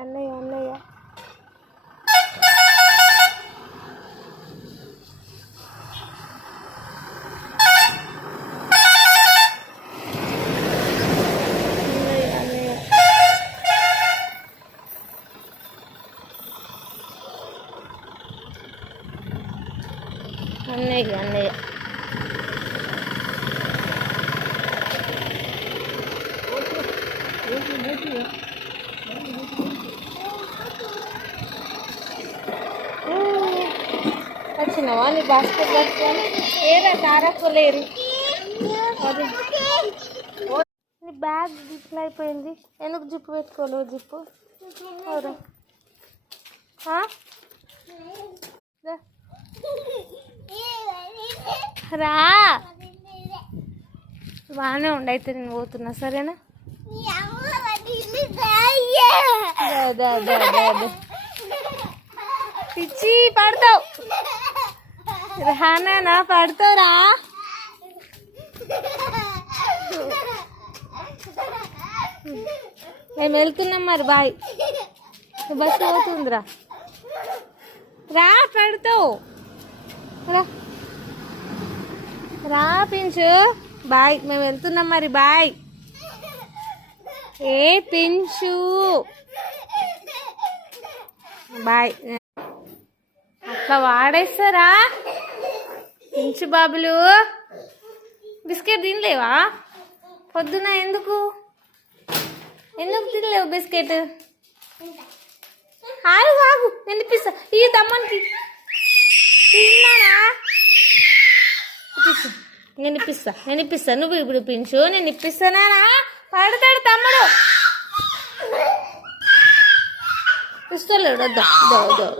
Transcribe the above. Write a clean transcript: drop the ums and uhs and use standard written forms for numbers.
అన్నయ్య అన్నయ్య అన్నయ్య అన్నయ్య వచ్చినావా నీ బాస్కెట్ పట్టుకొని ఏరా తారక్కలేరు అది నీ బ్యాగ్ జిప్పులు అయిపోయింది ఎందుకు జిప్పు పెట్టుకోలేవు జిప్పు ఎవరు రా బాగానే ఉండి అయితే నేను పోతున్నా సరేనా పిచ్చి పడతావు రానా పడతావురా మేము వెళ్తున్నాం మరి బాయ్ బస్సు పోతుందిరా రా పడతావు రా రా పించు బాయ్ మేము వెళ్తున్నాం మరి బాయ్ ఏ పించు బాయ్ అట్లా వాడేస్తారా పించు బాబులు బిస్కెట్ తినలేవా పొద్దున ఎందుకు తినలేవు బిస్కెట్ ఆగు ఆగు నినిపిస్తా ఈ తమ్మనికి తిన్నానా నేను నువ్వు ఇప్పుడు పించు నేను ఇప్పిస్తానా పడతాడు తమ్ముడు ఇస్తలేడు వద్దా